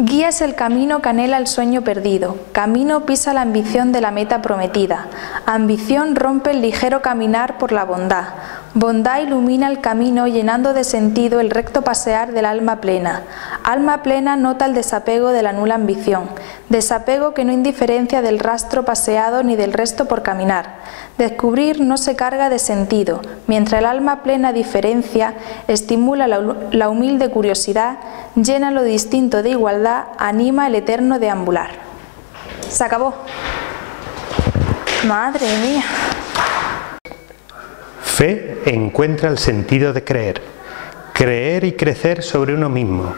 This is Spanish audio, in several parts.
Guía es el camino que anhela el sueño perdido, camino pisa la ambición de la meta prometida, ambición rompe el ligero caminar por la bondad, bondad ilumina el camino llenando de sentido el recto pasear del alma plena nota el desapego de la nula ambición, desapego que no indiferencia del rastro paseado ni del resto por caminar. Descubrir no se carga de sentido, mientras el alma plena diferencia, estimula la humilde curiosidad, llena lo distinto de igualdad, anima el eterno deambular. Se acabó. Madre mía. Fe encuentra el sentido de creer, creer y crecer sobre uno mismo.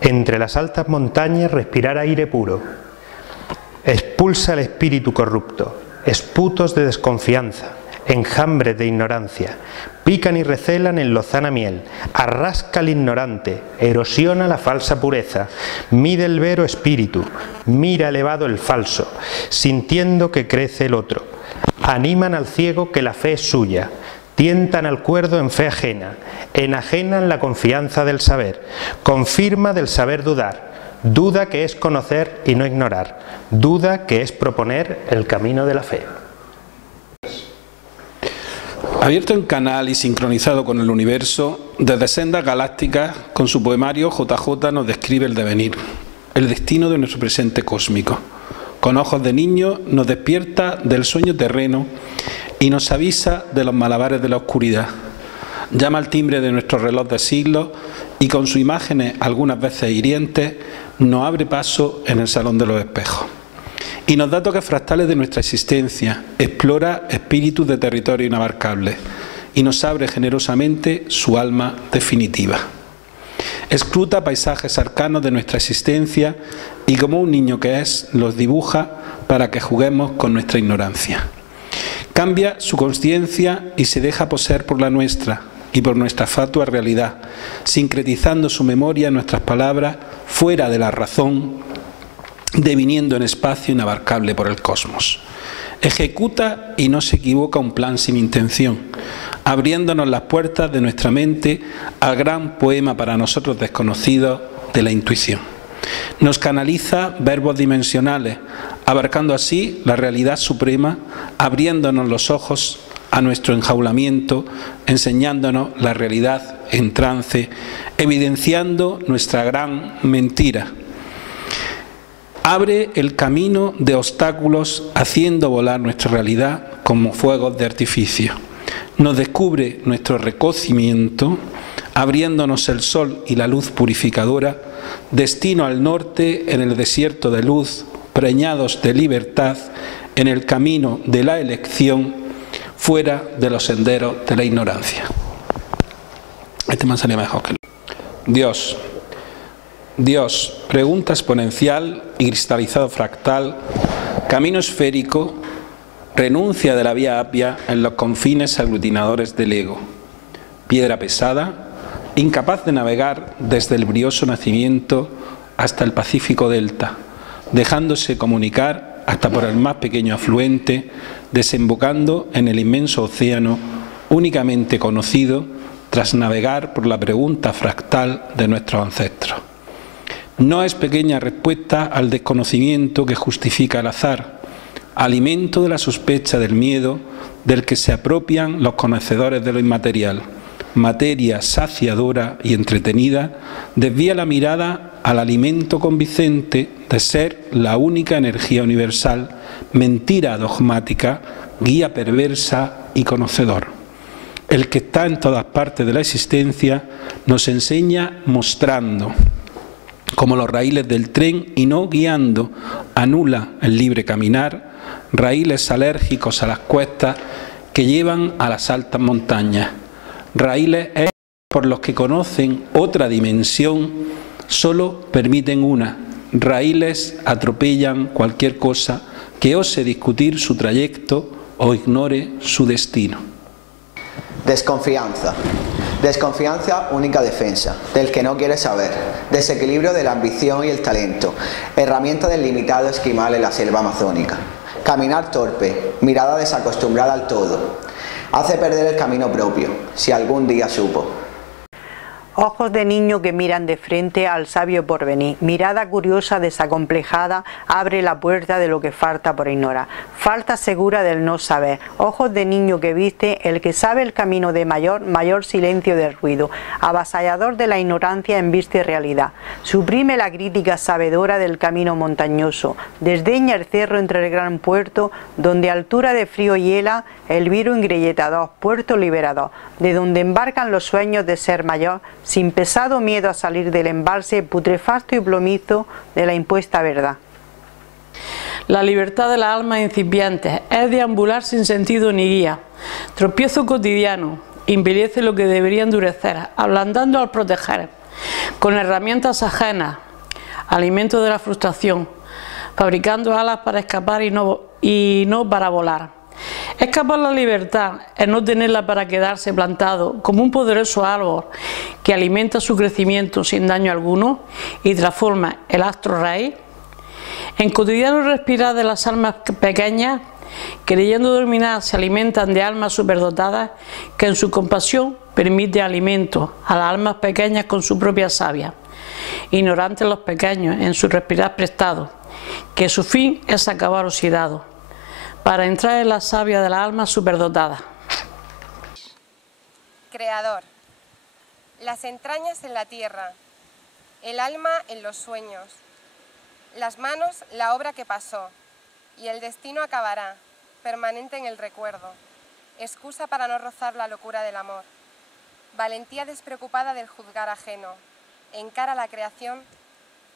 Entre las altas montañas respirar aire puro. Expulsa el espíritu corrupto, esputos de desconfianza, enjambres de ignorancia, pican y recelan en lozana miel, arrasca al ignorante, erosiona la falsa pureza, mide el vero espíritu, mira elevado el falso, sintiendo que crece el otro, animan al ciego que la fe es suya, tientan al cuerdo en fe ajena, enajenan la confianza del saber, confirma del saber dudar, duda que es conocer y no ignorar, duda que es proponer el camino de la fe. Abierto en canal y sincronizado con el universo, desde sendas galácticas, con su poemario JJ nos describe el devenir, el destino de nuestro presente cósmico. Con ojos de niño nos despierta del sueño terreno y nos avisa de los malabares de la oscuridad. Llama al timbre de nuestro reloj de siglos y con sus imágenes, algunas veces hirientes, nos abre paso en el salón de los espejos. Y nos da toques fractales de nuestra existencia, explora espíritus de territorio inabarcables y nos abre generosamente su alma definitiva. Escruta paisajes arcanos de nuestra existencia y como un niño que es, los dibuja para que juguemos con nuestra ignorancia. Cambia su consciencia y se deja poseer por la nuestra y por nuestra fatua realidad, sincretizando su memoria en nuestras palabras fuera de la razón, deviniendo en espacio inabarcable por el cosmos. Ejecuta y no se equivoca un plan sin intención, abriéndonos las puertas de nuestra mente al gran poema para nosotros desconocido de la intuición. Nos canaliza verbos dimensionales, abarcando así la realidad suprema, abriéndonos los ojos a nuestro enjaulamiento, enseñándonos la realidad en trance, evidenciando nuestra gran mentira. Abre el camino de obstáculos, haciendo volar nuestra realidad como fuegos de artificio. Nos descubre nuestro recocimiento, abriéndonos el sol y la luz purificadora, destino al norte en el desierto de luz, preñados de libertad, en el camino de la elección, fuera de los senderos de la ignorancia. Este me salía mejor que Dios, pregunta exponencial y cristalizado fractal, camino esférico, renuncia de la vía apia en los confines aglutinadores del ego, piedra pesada, incapaz de navegar desde el brioso nacimiento hasta el Pacífico Delta, dejándose comunicar hasta por el más pequeño afluente, desembocando en el inmenso océano únicamente conocido tras navegar por la pregunta fractal de nuestros ancestros. No es pequeña respuesta al desconocimiento que justifica el azar, alimento de la sospecha del miedo del que se apropian los conocedores de lo inmaterial. Materia saciadora y entretenida, desvía la mirada al alimento convincente de ser la única energía universal, mentira dogmática, guía perversa y conocedor. El que está en todas partes de la existencia nos enseña mostrando, como los raíles del tren y no guiando, anula el libre caminar, raíles alérgicos a las cuestas que llevan a las altas montañas. Raíles por los que conocen otra dimensión, solo permiten una. Raíles atropellan cualquier cosa que ose discutir su trayecto o ignore su destino. Desconfianza. Desconfianza, única defensa, del que no quiere saber, desequilibrio de la ambición y el talento, herramienta del limitado esquimal en la selva amazónica. Caminar torpe, mirada desacostumbrada al todo, hace perder el camino propio, si algún día supo. Ojos de niño que miran de frente al sabio porvenir. Mirada curiosa, desacomplejada, abre la puerta de lo que falta por ignorar. Falta segura del no saber. Ojos de niño que viste, el que sabe el camino de mayor silencio del ruido. Avasallador de la ignorancia embiste realidad. Suprime la crítica sabedora del camino montañoso. Desdeña el cerro entre el gran puerto, donde altura de frío hiela el viro ingrilletador, puerto liberador, de donde embarcan los sueños de ser mayor, sin pesado miedo a salir del embalse putrefacto y plomizo de la impuesta verdad. La libertad de las almas incipientes es deambular sin sentido ni guía, tropiezo cotidiano, embellece lo que debería endurecer, ablandando al proteger, con herramientas ajenas, alimento de la frustración, fabricando alas para escapar y no para volar. Escapar la libertad es no tenerla para quedarse plantado como un poderoso árbol que alimenta su crecimiento sin daño alguno y transforma el astro rey. En cotidiano respirar de las almas pequeñas, creyendo dominar, se alimentan de almas superdotadas que en su compasión permite alimento a las almas pequeñas con su propia savia. Ignorantes los pequeños en su respirar prestado, que su fin es acabar oxidado, para entrar en la savia de la alma superdotada. Creador, las entrañas en la tierra, el alma en los sueños, las manos la obra que pasó, y el destino acabará, permanente en el recuerdo, excusa para no rozar la locura del amor, valentía despreocupada del juzgar ajeno, encara la creación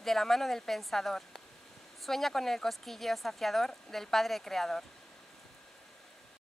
de la mano del pensador, sueña con el cosquilleo saciador del Padre Creador.